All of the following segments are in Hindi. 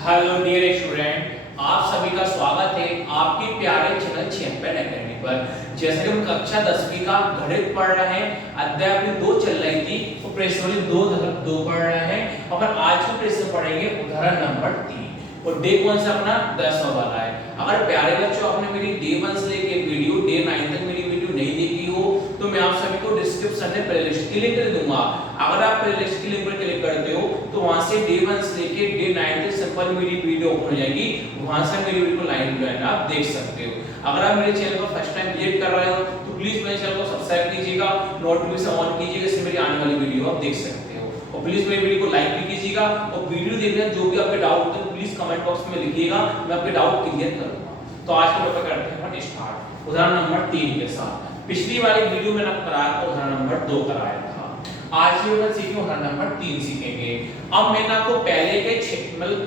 हेलो डियर स्टूडेंट, आप सभी का स्वागत है आपके प्यारे चैनल चैंपियन एकेडमी पर। जैसे कि हम कक्षा 10वीं का गणित पढ़ रहे हैं, अध्याय अपनी 2 चल रही थी, तो प्रश्न 2 पढ़ रहे हैं और आज का प्रश्न पढ़ेंगे उदाहरण नंबर 3 और डे 1 से अपना 10वां वाला है। अगर प्यारे बच्चों आपने मेरी डे 1 से लेके वीडियो डे 9 तक मेरी वीडियो नहीं देखी हो तो मैं आप सभी को डिस्क्रिप्शन में प्लेलिस्ट की लिंक दे दूंगा। अगर आप प्लेलिस्ट की लिंक पर क्लिक करते हो तो वहां से डे 1 से लेके डे 9 तक सिंपल मेरी वीडियो ओपन हो जाएगी, वहां से मेरी वीडियो को लाइव जो है ना आप देख सकते हो। अगर आप मेरे चैनल को फर्स्ट टाइम विजिट कर रहे हो तो प्लीज मेरे चैनल को सब्सक्राइब कीजिएगा, नोटिफिकेशन ऑन कीजिएगा, इससे मेरी आने वाली वीडियो आप देख सकते हो। और प्लीज मेरी वीडियो को लाइक भी कीजिएगा और वीडियो देखने जो भी आपके डाउट है प्लीज कमेंट बॉक्स में लिखिएगा, मैं आपके डाउट क्लियर करूंगा। तो आज का टॉपिक करते हैं अपन स्टार्ट उदाहरण नंबर 3 के साथ। पिछली वाली वीडियो में मैंने कराया था उदाहरण नंबर 2 कराया था, आज की वीडियो में सीखेंगे उदाहरण नंबर 3 सीखेंगे। अब मैंने आपको पहले के 6 मतलब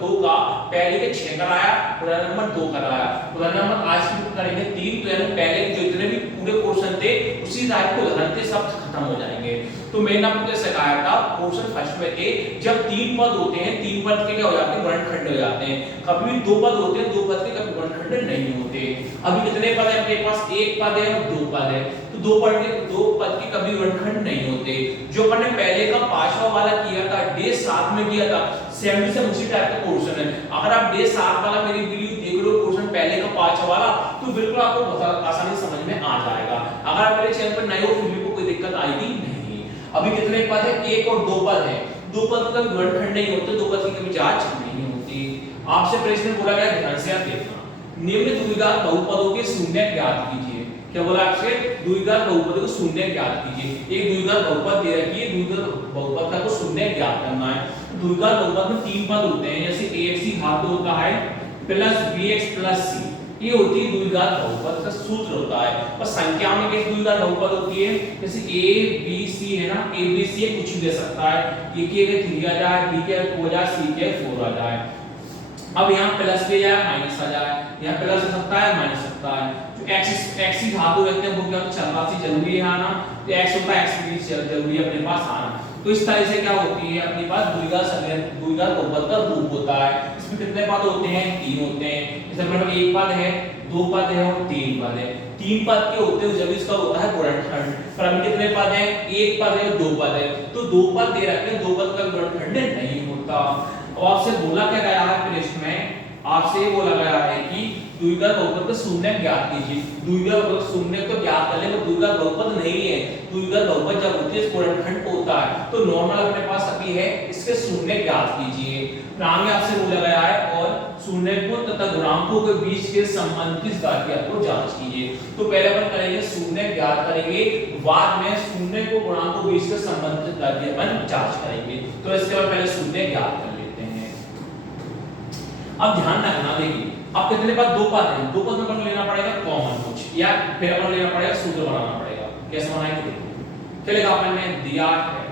2 का पहले के 6 कराया, उदाहरण नंबर 2 कराया, उदाहरण नंबर आज की करेंगे 3। तो यानी पहले जो इतने भी पूरे क्वेश्चन थे उसी टाइप के उदाहरण थे, सब खत्म हो जाएंगे। तो मैंने आपको सिखाया था क्वेश्चन फर्स्ट में थे, जब 3 पद होते हैं 3 पद के क्या हो जाते हैं, वर्णखंड हो जाते हैं। कभी भी 2 पद होते हैं 2 पद के कभी वर्णखंड नहीं होते। अभी कितने पद है आपके पास, 1 पद है और 2 पद है, तो 2 पद के कभी वर्णखंड नहीं होते। जो अपन ने पहले का 5वां वाला किया था डे 7 में किया था, सेम टू सेम उसी टाइप का क्वेश्चन है। अगर आप डे 7 वाला मेरी वीडियो देख रहे हो क्वेश्चन पहले का 5वां वाला, तो बिल्कुल आपको बहुत आसानी समझ में आ जाएगा। अगर आप मेरे चैनल पर नए हो फिर भी कोई दिक्कत आएगी नहीं। अभी कितने पद है, 1 और 2 पद है, 2 पद का वर्णखंड नहीं होते, 2 पद की कभी जांच नहीं होती। आपसे प्रश्न बोला गया ध्यान से आप देखना, निम्न द्विघात बहुपदों के शून्य ज्ञात कीजिए। क्या बोला आपसे, द्विघात बहुपद को शून्य ज्ञात कीजिए। एक द्विघात बहुपद दे रखी है, द्विघात बहुपद का को शून्य ज्ञात करना है। द्विघात बहुपद में 3 पद होते हैं, जैसे ax की घात होता है प्लस bx प्लस c, ये होती है द्विघात बहुपद का सूत्र होता है। और संख्या में किस द्विघात बहुपद होती है, जैसे a b c है ना, a b c कुछ भी दे सकता है, a के 3 आ जाए, b के 2 आ जाए, c के 4 आ जाए। अब यहाँ प्लस भी जाए माइनस आ जाए, यहाँ प्लस हो सकता है माइनस सकता है। जो x की धातु रहते हैं वो क्या चरराशि जरूरी है आना, तो x होता है x भी जरूरी है अपने पास आना। तो इस तरह से क्या होती है अपने पास द्विघात बहुपद का रूप होता है। इसमें कितने पद होते हैं, 3 होते हैं। जैसे मतलब 1 पद है, 2 पद है और 3 पद है। 3 पद के होते हैं जब इसका होता है गुणनखंड। पर अभी कितने पद हैं, 1 पद है और 2 पद है, तो 2 पद दे रखे हैं, 2 पद का गुणनखंड नहीं होता। और आपसे बोला क्या गया है प्रश्न में, आपसे ये बोला गया है कि द्विघात बहुपद का शून्य ज्ञात कीजिए। द्विघात बहुपद शून्य तो ज्ञात कर ले, वो द्विघात बहुपद नहीं है। द्विघात बहुपद जब होती है गुणनखंड होता है, तो नॉर्मल अपने पास अभी है, इसके शून्य ज्ञात कीजिए। आगे आपसे बोला गया है और शून्य को तथा गुणांकों के बीच के संबंध की कार्य को जांच कीजिए। तो पहले अपन करेंगे शून्य ज्ञात करेंगे, बाद में शून्य को गुणांकों के बीच के संबंध की कार्य अपन जांच करेंगे। तो इसके बाद पहले शून्य ज्ञात कर लेते हैं। अब ध्यान रखना, देखिए अब कितने पद, 2 पद हैं, 2 पद में अपन लेना पड़ेगा कॉमन कुछ, या फिर अपन लेना पड़ेगा सूत्र बनाना पड़ेगा। कैसे बनाएंगे देखिए, चलेगा अपन ने दिया है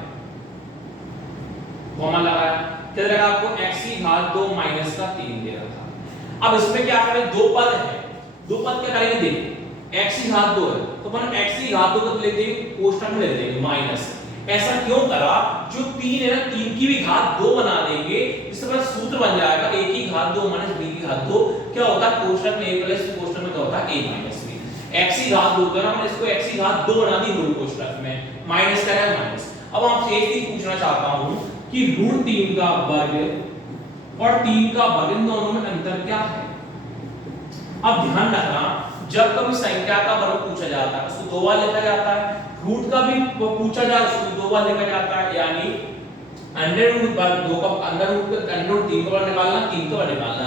कॉमन लगाया, क्या लगा आपको x की घात 2 माइनस का 3 दे रहा था। अब इसमें क्या करें, 2 पद है, 2 पद क्या करेंगे, देखिए x की घात 2 है तो अपन x की घात 2 को लेते हैं कोष्ठक में ले लेंगे माइनस। ऐसा क्यों करा, जो 3 है ना 3 की भी घात 2 बना देंगे, इससे बड़ा सूत्र बन जाएगा a की घात 2 माइनस b की घात 2। क्या होता है कोष्ठक में a प्लस कोष्ठक में क्या होता है a माइनस b। x की घात 2 करा मैंने इसको x की घात 2 बना दी मूल कोष्ठक में, माइनस का है माइनस। अब आपसे एक चीज पूछना चाहता हूं कि √3 का वर्ग और 3 का वर्ग इन दोनों में अंतर क्या है। अब ध्यान रखना, जब कभी संख्या का वर्ग पूछा जाता है उसको 2 बार लिखा जाता है, रूट का भी पूछा जाए उसको 2 बार लिखा जाता है। यानी अंडर रूट वर्ग 2 का अंडर रूट 3 का वर्ग निकालना, 3 का वर्ग निकालना,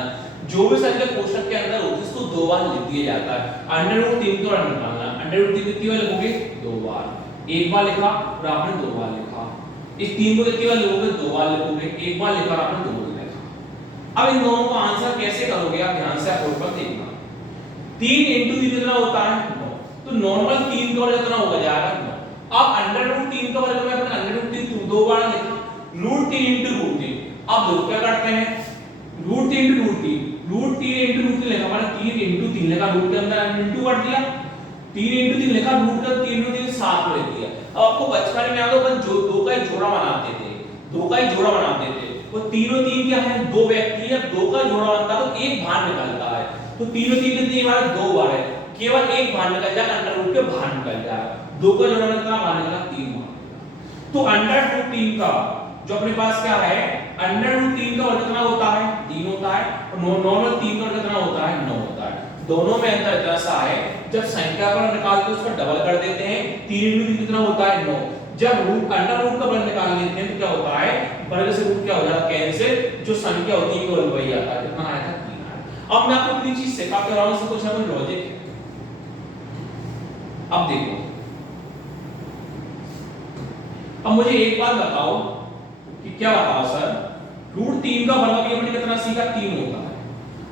जो भी संख्या कोष्ठक के अंदर होती है उसको 2 बार लिख दिया जाता है। अंडर रूट 3 का वर्ग निकालना, अंडर रूट 3 कितनी बार लिखोगे, 2 बार, एक बार लिखा और आपने 2 बार लिखा। इस 3 को कितनी बार लिखोगे, 2 बार लिखोगे, एक बार लिखा और आपने 2 बार लिखा। अब इन दोनों का आंसर कैसे करोगे आप ध्यान से बोर्ड पर देखना। 3 * 3 कितना होता है 9, तो नॉर्मल 3 का वर्ग कितना होगा जाएगा 9। अब अंडर रूट 3 का वर्ग में अपन अंडर रूट 3 2 बार लिखा, √3 * √3। अब लोग क्या करते हैं, √3 * √3, √3 * √3 लिखा, मैंने 3 * 3 लिखा, रूट के अंदर इंटू कर दिया, 3 * 3 लिखा, रूट का 3 * 3 7 में लिख दिया। अब आपको बचपन में याद हो अपन जो 2 का एक जोड़ा बनाते थे, 2 का एक जोड़ा बनाते थे, वो तीनों तीन क्या है, दो व्यक्ति है, दो का जोड़ा बनता है तो एक बाहर निकलता है, तो तीनों तीन कितनी बार, दो बार है, केवल एक बाहर निकल जाएगा, अंडर रूट के बाहर निकल जाएगा, दो का जोड़ा कितना बाहर निकला, तीन बार। तो अंडर रूट 3 का जो अपने पास क्या है, अंडर रूट 3 का वर्ग कितना होता है, 3 होता है, और नॉर्मल 3 का वर्ग कितना होता है, 9 होता है। दोनों में अंतर इतना सा है, जब संख्या का निकालते हैं उसका डबल कर देते हैं, 3 into 3 कितना होता है, 9। जब रूट अंडर रूट का वर्ग निकाल लेते हैं तो क्या होता है, वर्ग से रूट क्या हो जाता है, कैंसिल, जो संख्या होती है केवल वही आता है, कितना आया था, 3 आया। अब मैं आपको अपनी चीज सिखा के रहा हूं, इसमें कुछ ना कुछ लॉजिक है। अब देखो, अब मुझे एक बात बताओ कि क्या बताओ सर, रूट 3 का वर्ग भी हमने कितना सीखा, 3 होता है।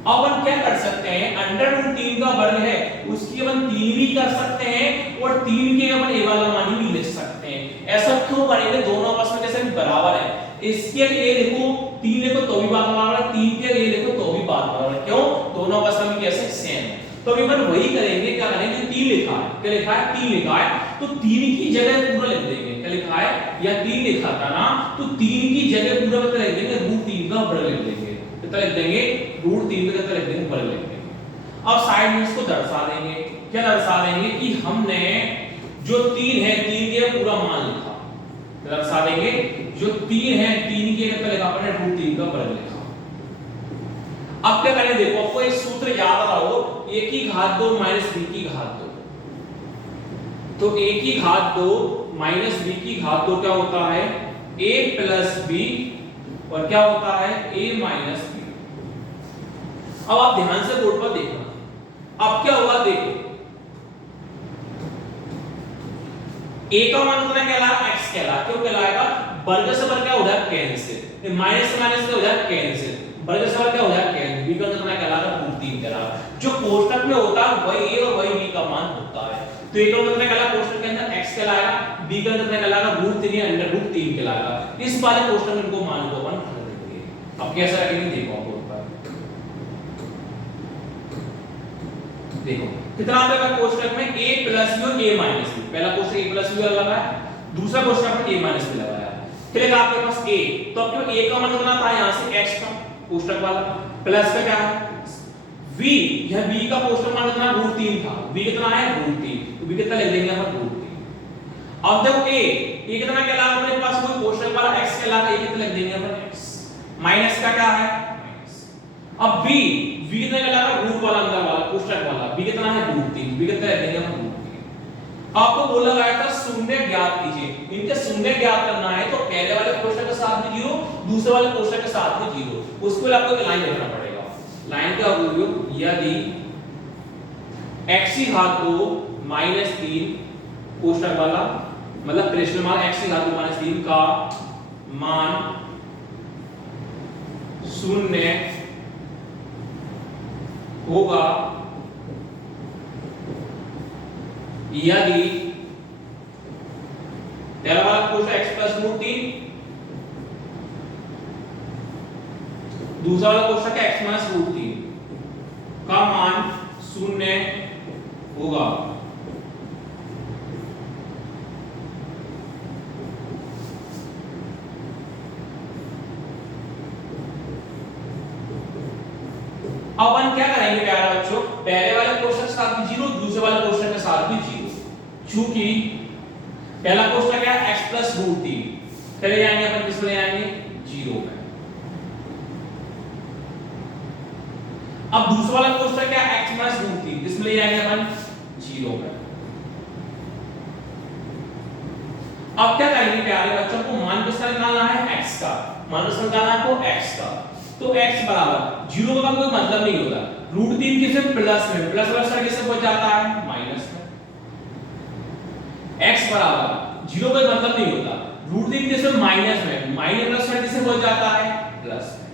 अब अपन क्या कर सकते हैं, अंडर रूट 3 का वर्ग है उसकी अपन 3 भी कर सकते हैं और 3 के अपन ए वाला मान भी लिख सकते हैं। ऐसा क्यों करेंगे, दोनों आपस में जैसे बराबर है, इसके लिए लिखो 3 लिखो तो भी बात बराबर है, 3 के लिए लिखो तो भी बात बराबर है, क्यों, दोनों आपस में कैसे सेम है। तो अभी अपन वही करेंगे, क्या करेंगे, 3 लिखा है, क्या लिखा है, 3 लिखा है, तो 3 की जगह पूरा लिख देंगे, क्या लिखा है, या 3 लिखा था ना, तो 3 की जगह पूरा कितना लिख देंगे, रूट 3 का वर्ग लिख देंगे, कितना लिख देंगे, रूट 3 का कितना लिख देंगे, वर्ग लिख देंगे। अब साइड में इसको दर्शा देंगे, क्या दर्शा देंगे कि हमने जो 3 है 3 के पूरा मान लिखा, दर्शा देंगे जो 3 है 3 के कितना लिखा अपने, रूट 3 का वर्ग लिखा। अब क्या करें, देखो आपको एक सूत्र याद रहो, a की घात 2 माइनस b की घात 2, तो a की घात 2 माइनस b की घात 2 क्या होता है, a प्लस b, और क्या होता है, a माइनस b। अब आप ध्यान से बोर्ड पर देखना, अब क्या होगा, देखो a का मान कितना कहलाएगा, x कहलाएगा, क्यों कहलाएगा, वर्ग से वर्ग क्या हो जाएगा, कैंसिल, माइनस से माइनस क्या हो जाएगा, कैंसिल, वर्ग से वर्ग क्या हो जाएगा, कैंसिल, b का कितना कहलाएगा, रूट 3 कहलाएगा। जो कोष्ठक में होता है वही a और वही b का मान होता है, तो a का कितना कहलाएगा, कोष्ठक के अंदर x कहलाएगा, b का कितना कहलाएगा, रूट 3 या अंडर रूट 3 कहलाएगा। इस वाले कोष्ठक में इनको मान को अपन भर देंगे। अब कैसा रखेंगे, देखो आप ऊपर देखो कितना आ जाएगा, कोष्ठक में a प्लस b और a माइनस b, पहला कोष्ठक a प्लस b लगा है, दूसरा कोष्ठक में a माइनस b लगाया, चलेगा आपके पास a, तो आपके a का मान कितना था, यहां से x का कोष्ठक वाला, प्लस का क्या है v, यह b का कोष्ठक मान कितना, रूट 3 था, v कितना है, रूट 3, तो v कितना लिख देंगे अपन, रूट 3। अब देखो a कितना कहलाएगा अपने पास, कोई कोष्ठक वाला x कहलाएगा, a कितना लिख देंगे अपन, x, माइनस का क्या है, माइनस। अब v कितना कहलाएगा, रूट वाला अंदर वाला कोष्ठक वाला, v कितना है, रूट 3, v कितना लिख देंगे अपन, रूट 3। आपको बोला गया था शून्य ज्ञात कीजिए, इनके शून्य ज्ञात करना है तो पहले वाले कोष्ठक के साथ में 0, दूसरे वाले कोष्ठक के साथ में 0, उसके लिए आपको लाइन लिखना पड़ेगा। लाइन का उपयोग, यदि x की घात 2 माइनस 3 कोष्ठक वाला, मतलब प्रश्न मान x की घात 2 माइनस 3 का मान 0 होगा यदि पहला वाला कोष्ठक x प्लस रूट 3, दूसरा वाला कोष्ठक x माइनस रूट 3 का मान 0 होगा। अब अपन क्या करेंगे प्यारे बच्चों, पहले वाले कोष्ठक के साथ भी 0, दूसरे वाले कोष्ठक के साथ भी 0, चूंकि पहला कोष्ठक क्या है, x प्लस रूट 3, चले जाएंगे अपन किस में आएंगे, 0 में। अब दूसरा वाला कोष्ठक क्या है, x माइनस रूट 3, किस में ले जाएंगे अपन, 0 में। अब क्या करेंगे प्यारे बच्चों, को मान किसका निकालना है, x का मान किसका निकालना है, को x का, तो x बराबर 0 का कोई मतलब नहीं होता, रूट 3 किसे प्लस में, प्लस वाला साइड किसे पहुंच जाता है, माइनस में। x बराबर 0 का मतलब नहीं होता, रूट 3 किसे माइनस में, माइनस प्लस साइड किसे पहुंच जाता है, प्लस में।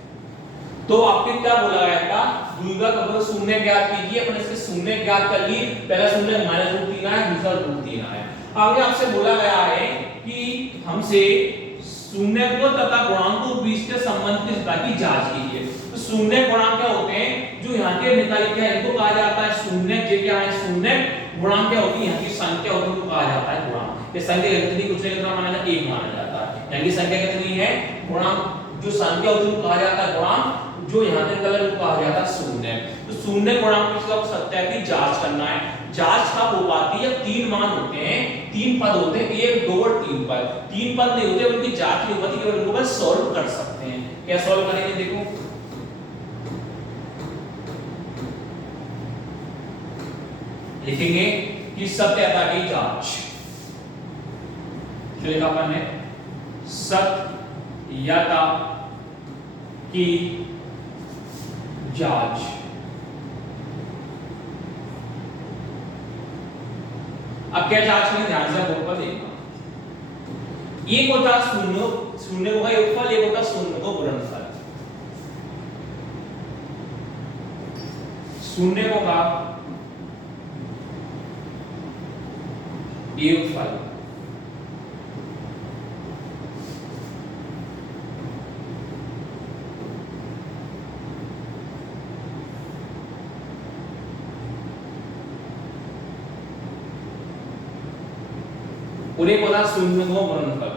तो आपके क्या बोला गया था, दूसरा कब शून्य ज्ञात कीजिए, अपन इसके शून्य ज्ञात कर लिए, पहला शून्य माइनस रूट 3 आया, दूसरा रूट 3 आया। आगे आपसे बोला गया है कि हमसे शून्य को तथा गुणांक के बीच के संबंध की सतह की जांच कीजिए। तो शून्य गुणांक क्या होते हैं, जो यहाँ के निकाले क्या है, इनको कहा जाता है शून्य। ये क्या है, शून्य गुणांक क्या होती है, यहाँ की संख्या होती है, उनको कहा जाता है गुणांक। ये संख्या कितनी, कुछ नहीं कितना माना जाता है, 1 माना जाता है। यहाँ की संख्या कितनी है, गुणांक जो संख्या होती है कहा जाता है गुणांक, जो यहाँ पे कलर कहा जाता है शून्य। तो शून्य गुणांक को सत्यापित जांच करना है। जांच कब हो पाती है? तीन मान होते हैं, तीन पद होते हैं, 1 2 और 3 पद। तीन पद नहीं होते, उनकी जांच नहीं होती, केवल उनको बस सॉल्व कर सकते हैं। क्या सॉल्व करेंगे? देखो लिखेंगे कि सत्यता की जांच, जो लिखा अपन ने सत्यता की जांच। अब क्या जांच में ध्यान से बोर्ड पर देखना। एक होता शून्य, शून्य का योगफल, एक होता शून्य का गुणनफल। शून्य का योगफल, पूरे को था शून्य को गुणनफल।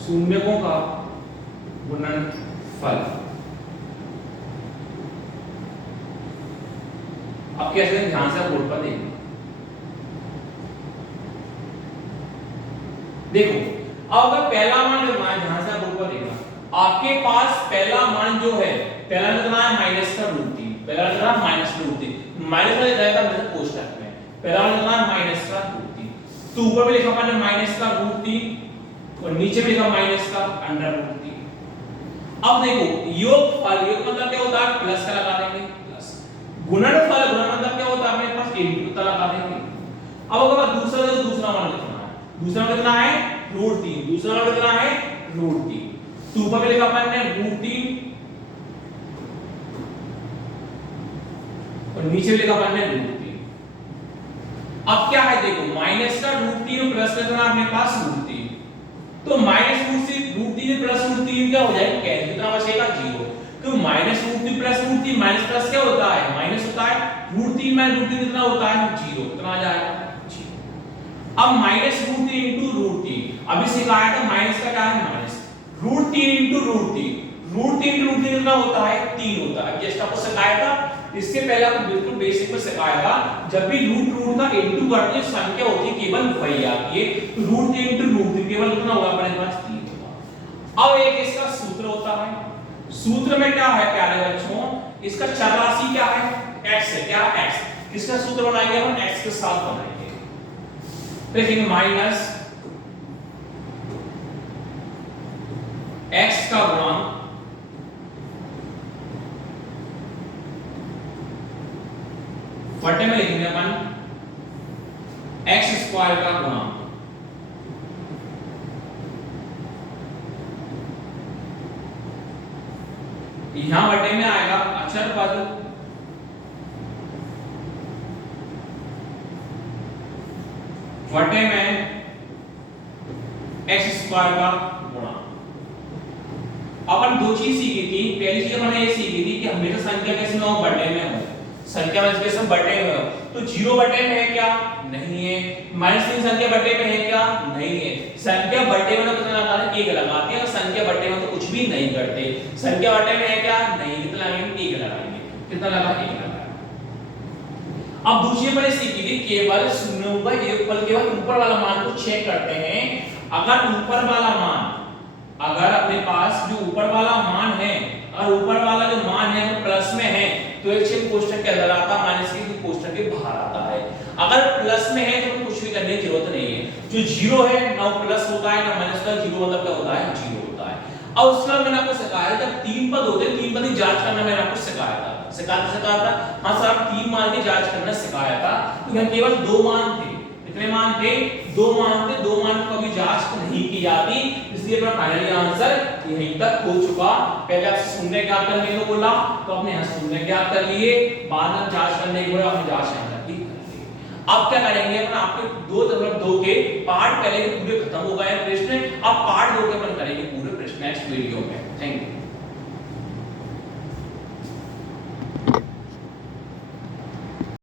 शून्यकों का गुणनफल। अब कैसे ध्यान से बोर्ड पर देखना। देखो अब अगर पहला मान लेना है, ध्यान से बोर्ड पर देखना। आपके पास पहला मान जो है, पहला कितना है? माइनस का रूट 3। पहला कितना? माइनस का रूट 3। माइनस का जाएगा मेरे कोष्ठक में। पहला कितना? माइनस का रूट 3। तो ऊपर भी लिखा मैंने माइनस का रूट 3 और नीचे भी लिखा माइनस का अंडर रूट 3। अब देखो योगफल, योग मतलब क्या होता है? प्लस का लगा देंगे प्लस। गुणनफल, गुणन मतलब क्या होता है? अपने पास इनटू का लगा देंगे। अब अगर दूसरा देखो, दूसरा मान लिखना है। दूसरा मान कितना है? रूट 3। दूसरा मान कितना है? रूट 3। तो ऊपर भी लिखा मैंने रूट 3 और नीचे भी लिखा मैंने रूट 3। अब क्या है देखो, माइनस का रूट 3 और प्लस का कितना अपने पास? रूट 3। तो माइनस रूट 3 प्लस रूट 3 क्या हो जाएगा? कैंसिल, कितना बचेगा? 0। तो minus root 3 plus root 3, minus plus क्या होता है? माइनस होता है। रूट 3 माइनस रूट 3 कितना होता है? 0। कितना आ जाएगा? 0। अब माइनस रूट 3 इनटू रूट 3, अभी सिखाया था माइनस का क्या है? Minus root 3 into root 3। Root 3 into root 3 कितना होता है? 3 होता है। जस्ट आपको सिखाया था, इसके पहले आपको बिल्कुल बेसिक में सिखाया था, जब भी रूट का इनटू करते हैं संख्या होती है केवल वही आती है। तो रूट 3 इनटू रूट 3 केवल कितना होगा? अपने पास 3 होगा। अब एक इसका सूत्र होता है। सूत्र में क्या है प्यारे बच्चों? इसका चरराशि क्या है? x है। क्या? x। इसका सूत्र बनाएंगे हम x के साथ बनाएंगे। देखेंगे माइनस x का गुणांक बटे में लिखेंगे अपन x स्क्वायर का गुणांक। यहां बटे में आएगा अचर पद बटे में x स्क्वायर का गुणांक। अपन दो चीज सीखी थी। पहली चीज हमने ये सीखी थी कि हमेशा संख्या कैसे में हो? बटे में हो। संख्या में कैसे? बटे में हो। तो 0 बटे में है क्या? नहीं है। -3 संख्या बटे में है क्या? नहीं है। संख्या बटे में तो कितना लगाते हैं? 1 लगाते हैं। और संख्या बटे में तो कुछ भी नहीं करते। संख्या बटे में है क्या? नहीं। कितना लगाएंगे? 1 लगाएंगे। कितना लगा? 1 लगा। अब दूसरी मैंने सीखी थी केवल शून्यों का योगफल, केवल ऊपर वाला मान को चेक करते हैं। अगर ऊपर वाला मान, अगर अपने पास जो ऊपर वाला मान है और ऊपर वाला जो मान है वो प्लस में है, तो एक चिन्ह कोष्ठक के अंदर आता है, माइनस के कोष्ठक के बाहर आता है। अगर प्लस में है तो कुछ भी करने की जरूरत नहीं है। जो 0 है ना प्लस होता है ना माइनस का। 0 मतलब क्या होता है? 0 होता है। अब उसके बाद मैंने आपको सिखाया था तीन पद होते हैं, तीन पद की जांच करना मैंने आपको सिखाया था। सिखाया था हां सर, आप 3 मान की जांच करना सिखाया था। तो यहां केवल 2 मान थे। कितने मान थे? 2 मान थे। 2 मान को कभी जांच नहीं की जाती, इसलिए मेरा फाइनली आंसर यहीं तक हो चुका। पहले आपसे शून्य ज्ञात करने को बोला तो आपने यहां शून्य ज्ञात कर लिए, बाद में जांच करने को बोला, आपने जांच यहां कर ली। अब क्या करेंगे अपन? आपके 2 के पार्ट पहले के पूरे खत्म हो गए प्रश्न, अब पार्ट 2 के अपन करेंगे पूरे प्रश्न नेक्स्ट वीडियो में।